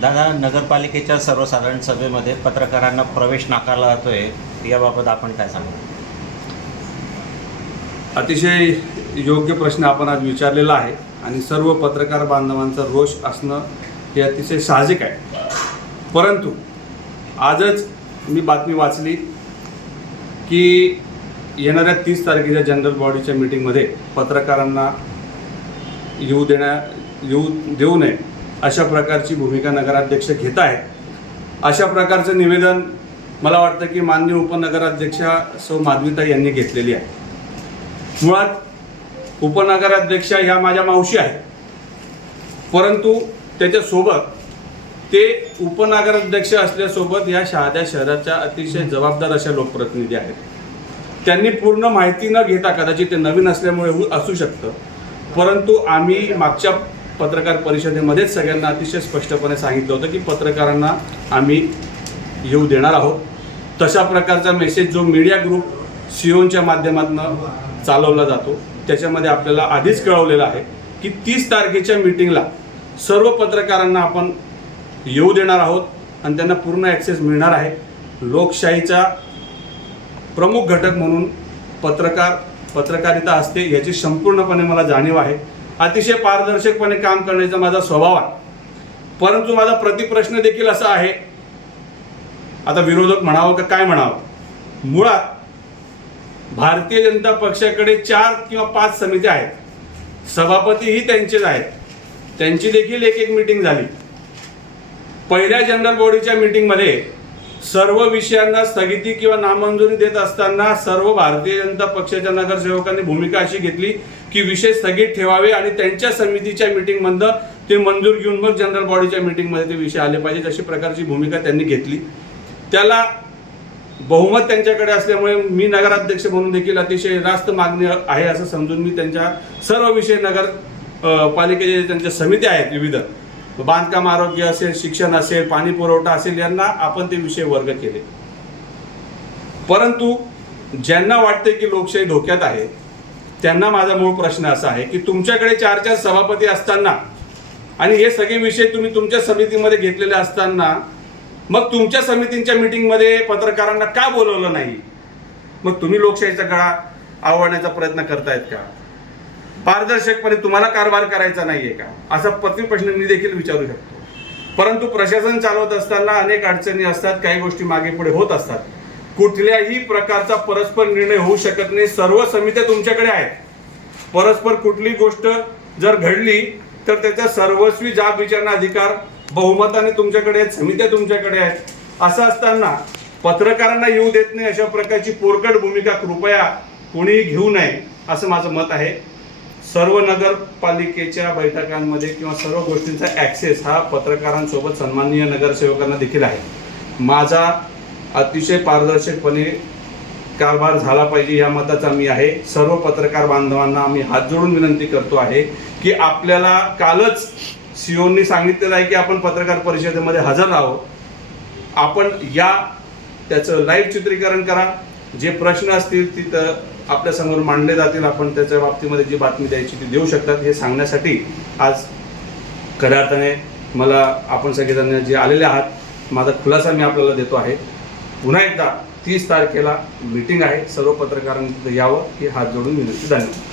दादा, नगरपालिकेच्या सर्वसाधारण सभेमध्ये पत्रकारांना प्रवेश नाकारला जातोय, याबाबत आपण काय सांगू? अतिशय योग्य प्रश्न आपण आज विचारलेला आहे आणि सर्व पत्रकार बांधवांचा रोष असणं हे अतिशय साहजिक आहे. परंतु आजच मी बातमी वाचली की येणाऱ्या 30 तारखेच्या जनरल बॉडीच्या मीटिंगमध्ये पत्रकारांना येऊ देऊ नये अशा प्रकारची भूमिका नगराध्यक्ष घेत आहेत. अशा प्रकारचं निवेदन मला वाटतं की माननीय उपनगराध्यक्षा सौ माधवीताई यांनी घेतलेली आहे. मुळात उपनगराध्यक्षा ह्या माझ्या मावशी आहेत, परंतु त्याच्यासोबत ते उपनगराध्यक्ष असल्यासोबत या शहाद्या शहराच्या अतिशय जबाबदार अशा लोकप्रतिनिधी आहेत. त्यांनी पूर्ण माहिती न घेता, कदाचित ते नवीन असल्यामुळे असू शकतं, परंतु आम्ही मागच्या पत्रकार परिषदेमध्येच सगळ्यांना अतिशय स्पष्टपणे सांगितलं होतं की पत्रकारांना आम्ही येऊ देणार आहोत. तशा प्रकारचा मेसेज जो मीडिया ग्रुप सिओनच्या माध्यमातून चालवला जातो त्याच्यामध्ये आपल्याला आधीच कळवलेलं आहे की 30 तारखेच्या मीटिंगला सर्व पत्रकारांना आपण येऊ देणार आहोत आणि त्यांना पूर्ण ॲक्सेस मिळणार आहे. लोकशाहीचा प्रमुख घटक म्हणून पत्रकारिता असते याची संपूर्णपणे मला जाणीव आहे. अतिशय पारदर्शकपणे काम करण्याचा माझा स्वभाव आहे. परंतु माझा प्रतिप्रश्न देखील असा आहे, आता विरोधक म्हणावं का काय म्हणावं, मुळात भारतीय जनता पक्षाकडे 4 किंवा 5 समित्या आहेत, सभापतीही त्यांचेच आहेत. त्यांची देखील एक मीटिंग झाली. पहिल्या जनरल बॉडीच्या मीटिंगमध्ये सर्व विषयांना स्थगिती किंवा नामंजुरी देत असताना सर्व भारतीय जनता पक्षाच्या नगरसेवकांनी भूमिका अशी घेतली की विषय स्थगित ठेवावे आणि त्यांच्या समितीच्या मीटिंगमधनं ते मंजूर घेऊन मग जनरल बॉडीच्या मीटिंगमध्ये ते विषय आले पाहिजेत अशी प्रकारची भूमिका त्यांनी घेतली. त्याला बहुमत त्यांच्याकडे असल्यामुळे मी नगराध्यक्ष म्हणून देखील अतिशय रास्त मागणी आहे असं समजून मी त्यांच्या सर्व विषय नगर पालिकेचे त्यांच्या समित्या आहेत, विविध बांधकाम, आरोग्य असेल, शिक्षण असेल, पाणी पुरवठा असेल, यांना आपण ते विषय वर्ग केले. परंतु ज्यांना वाटते की लोकशाही धोक्यात आहे त्यांना माझा मूळ प्रश्न असा आहे की तुमच्याकडे 4 सभापती असताना आणि हे सगळे विषय तुम्ही तुमच्या समितीमध्ये घेतलेले असताना मग तुमच्या समितींच्या मीटिंगमध्ये पत्रकारांना का बोलवलं नाही? मग तुम्ही लोकशाहीचा गळा आवळण्याचा प्रयत्न करतायत का? पारदर्शकपणे तुम्हाला कारभार करायचा नाहीये का? असा प्रतिप्रश्न मी देखील विचारू शकतो. परंतु प्रशासन चालवत असताना अनेक अडचणी असतात, काही गोष्टी मागे पुढे होत असतात. कुठल्याही प्रकारचा परस्पर निर्णय होऊ शकत नाही. सर्व समित्या तुमच्याकडे आहेत. परस्पर कुठली गोष्ट जर घडली तर त्याचा सर्वस्वी जाब विचारणा अधिकार बहुमताने तुमच्याकडे आहेत, समित्या तुमच्याकडे आहेत. असं असताना पत्रकारांना येऊ देत नाही अशा प्रकारची पोरकट भूमिका कृपया कोणीही घेऊ नये असं माझं मत आहे. सर्व नगरपालिकेच्या बैठकांमध्ये किंवा सर्व गोष्टींचा ॲक्सेस हा पत्रकारांसोबत सन्माननीय नगरसेवकांना देखील आहे. माझा अतिशय पारदर्शकपणे कारभार झाला पाहिजे या मताचा मी आहे. सर्व पत्रकार बांधवांना आम्ही हात जोडून विनंती करतो आहे की आपल्याला कालच सिओननी सांगितलेलं आहे की आपण पत्रकार परिषदेमध्ये हजर राहावं. आपण त्याचं लाईव्ह चित्रीकरण करा. जे प्रश्न असतील तिथं आपल्यासमोर मांडले जातील. आपण त्याच्या बाबतीमध्ये जी बातमी द्यायची ती देऊ शकतात. हे सांगण्यासाठी आज खऱ्या अर्थाने मला आपण सगळेजण जे आलेले आहात माझा खुलासा मी आपल्याला देतो आहे. पुन्हा एकदा 30 तारखेला मीटिंग आहे. सर्व पत्रकारांनी यावं ही हात जोडून विनंती. धन्यवाद.